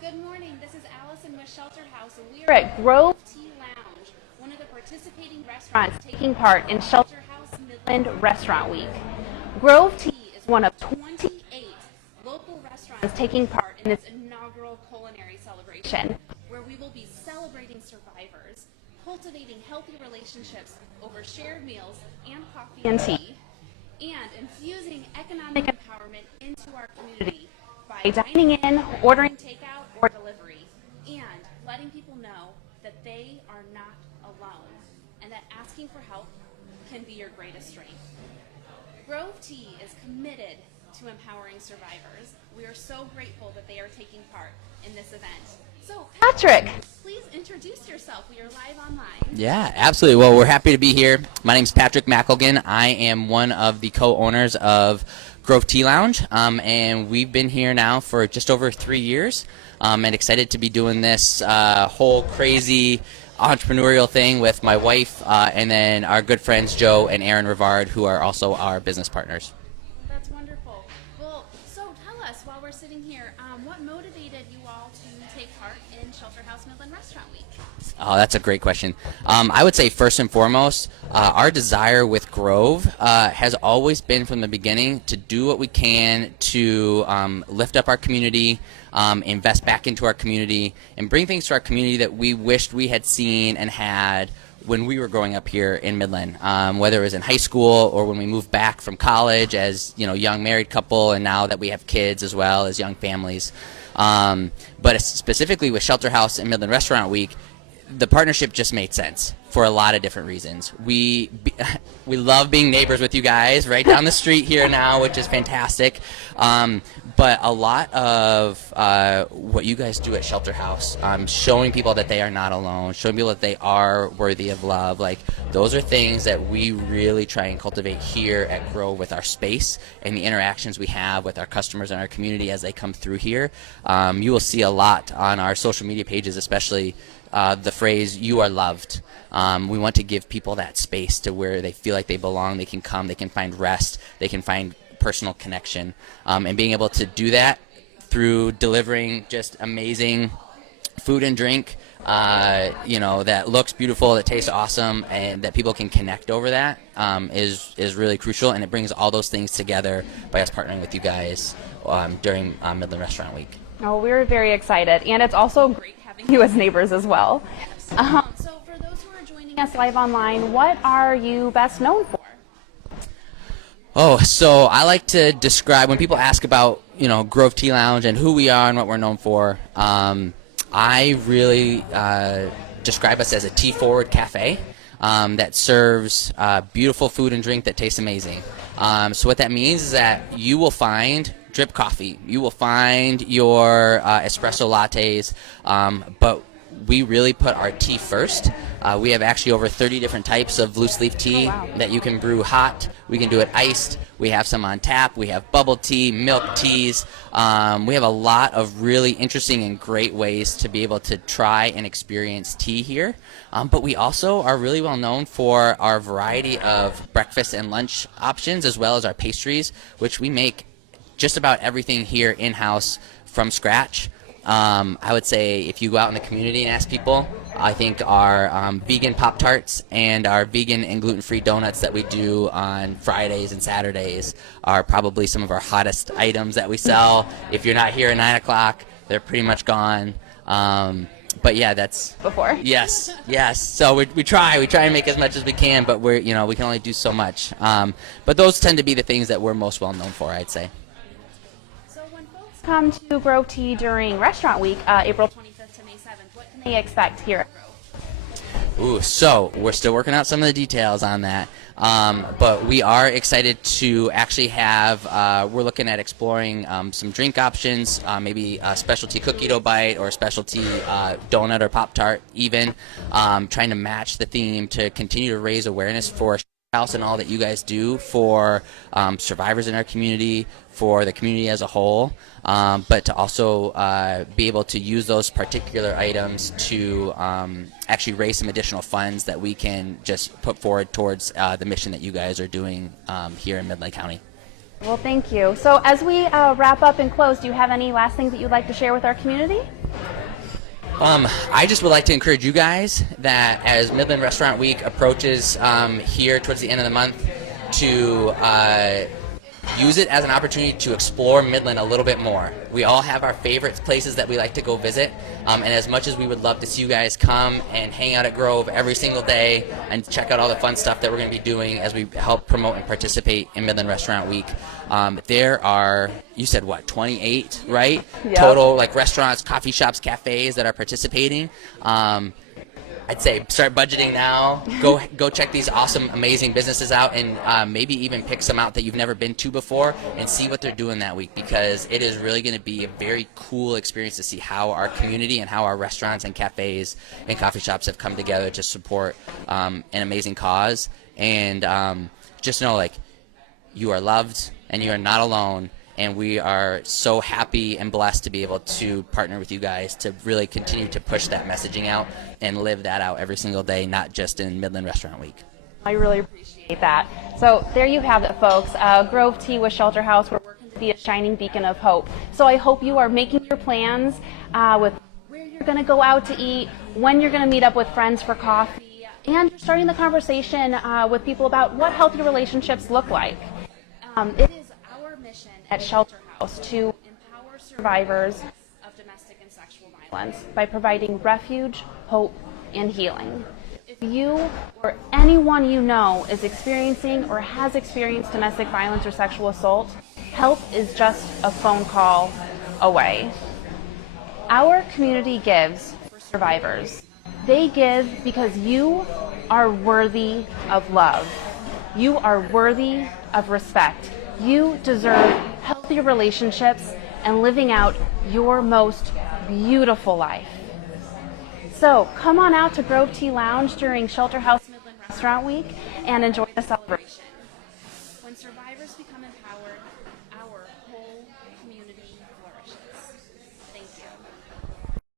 Good morning, this is Alison with Shelterhouse, and we are at Grove Tea Lounge, one of the participating restaurants taking part in Shelterhouse Midland Restaurant Week. Grove Tea is one of 28 local restaurants taking part in this inaugural culinary celebration, where we will be celebrating survivors, cultivating healthy relationships over shared meals and coffee and tea, and infusing economic empowerment into our community by dining in, ordering takeout, or delivery, and letting people know that they are not alone and that asking for help can be your greatest strength. Grove Tea is committed to empowering survivors. We are so grateful that they are taking part in this event. So, Patrick, please introduce yourself. We are live online. Yeah, absolutely. Well, we're happy to be here. My name's Patrick McElgan. I am one of the co-owners of Grove Tea Lounge, and we've been here now for just over 3 years, and excited to be doing this whole crazy entrepreneurial thing with my wife, and then our good friends Joe and Aaron Rivard, who are also our business partners. That's wonderful. Well, so tell us, while we're sitting here, what motivated you all to take part in Shelterhouse Midland Restaurant Week? Oh, that's a great question. I would say first and foremost, our desire with Grove has always been from the beginning to do what we can to lift up our community, invest back into our community, and bring things to our community that we wished we had seen and had when we were growing up here in Midland, whether it was in high school or when we moved back from college as young married couple, and now that we have kids as well as young families. But specifically with Shelterhouse and Midland Restaurant Week, the partnership just made sense for a lot of different reasons. We love being neighbors with you guys right down the street here now, which is fantastic. But a lot of what you guys do at Shelterhouse, showing people that they are not alone, showing people that they are worthy of love, like those are things that we really try and cultivate here at Grove with our space and the interactions we have with our customers and our community as they come through here. You will see a lot on our social media pages, especially the phrase, "you are loved." We want to give people that space to where they feel like they belong, they can come, they can find rest, they can find personal connection, and being able to do that through delivering just amazing food and drink, that looks beautiful, that tastes awesome, and that people can connect over that is really crucial, and it brings all those things together by us partnering with you guys during Midland Restaurant Week. Oh, we're very excited, and it's also great having you as neighbors as well. So for those who are joining us live online, what are you best known for? Oh, so I like to describe, when people ask about, Grove Tea Lounge and who we are and what we're known for, I really describe us as a tea-forward cafe that serves beautiful food and drink that tastes amazing. So what that means is that you will find drip coffee, you will find your espresso lattes, but we really put our tea first. We have actually over 30 different types of loose leaf tea that you can brew hot. We can do it iced. We have some on tap. We have bubble tea, milk teas. We have a lot of really interesting and great ways to be able to try and experience tea here. But we also are really well known for our variety of breakfast and lunch options, as well as our pastries, which we make just about everything here in-house from scratch. I would say if you go out in the community and ask people, I think our vegan Pop-Tarts and our vegan and gluten-free donuts that we do on Fridays and Saturdays are probably some of our hottest items that we sell. If you're not here at 9 o'clock, they're pretty much gone. But yeah, that's Before? Yes. So we try and make as much as we can, but we can only do so much. But those tend to be the things that we're most well known for, I'd say. Come to Grove Tea during Restaurant Week, April 25th to May 7th. What can they expect here at Grove? So we're still working out some of the details on that, but we are excited to actually have, we're looking at exploring some drink options, maybe a specialty cookie dough bite or a specialty donut or Pop-Tart even, trying to match the theme to continue to raise awareness for House and all that you guys do for survivors in our community, for the community as a whole, but to also be able to use those particular items to actually raise some additional funds that we can just put forward towards the mission that you guys are doing here in Midland County. Well, thank you. So as we wrap up and close, do you have any last things that you'd like to share with our community? I just would like to encourage you guys that as Midland Restaurant Week approaches here towards the end of the month to use it as an opportunity to explore Midland a little bit more. We all have our favorite places that we like to go visit, and as much as we would love to see you guys come and hang out at Grove every single day and check out all the fun stuff that we're going to be doing as we help promote and participate in Midland Restaurant Week, there are, you said what, 28, right? Yep. Total like restaurants, coffee shops, cafes that are participating. I'd say start budgeting now. Go check these awesome, amazing businesses out, and maybe even pick some out that you've never been to before and see what they're doing that week, because it is really going to be a very cool experience to see how our community and how our restaurants and cafes and coffee shops have come together to support an amazing cause. And just know, like, you are loved and you are not alone. And we are so happy and blessed to be able to partner with you guys to really continue to push that messaging out and live that out every single day, not just in Midland Restaurant Week. I really appreciate that. So there you have it, folks. Grove Tea with Shelterhouse. We're working to be a shining beacon of hope. So I hope you are making your plans with where you're going to go out to eat, when you're going to meet up with friends for coffee, and you're starting the conversation with people about what healthy relationships look like. It is our mission at Shelterhouse to empower survivors of domestic and sexual violence by providing refuge, hope, and healing. If you or anyone you know is experiencing or has experienced domestic violence or sexual assault, help is just a phone call away. Our community gives for survivors. They give because you are worthy of love. You are worthy of respect. You deserve healthy relationships and living out your most beautiful life. So come on out to Grove Tea Lounge during Shelterhouse Midland Restaurant Week and enjoy the celebration. When survivors become empowered,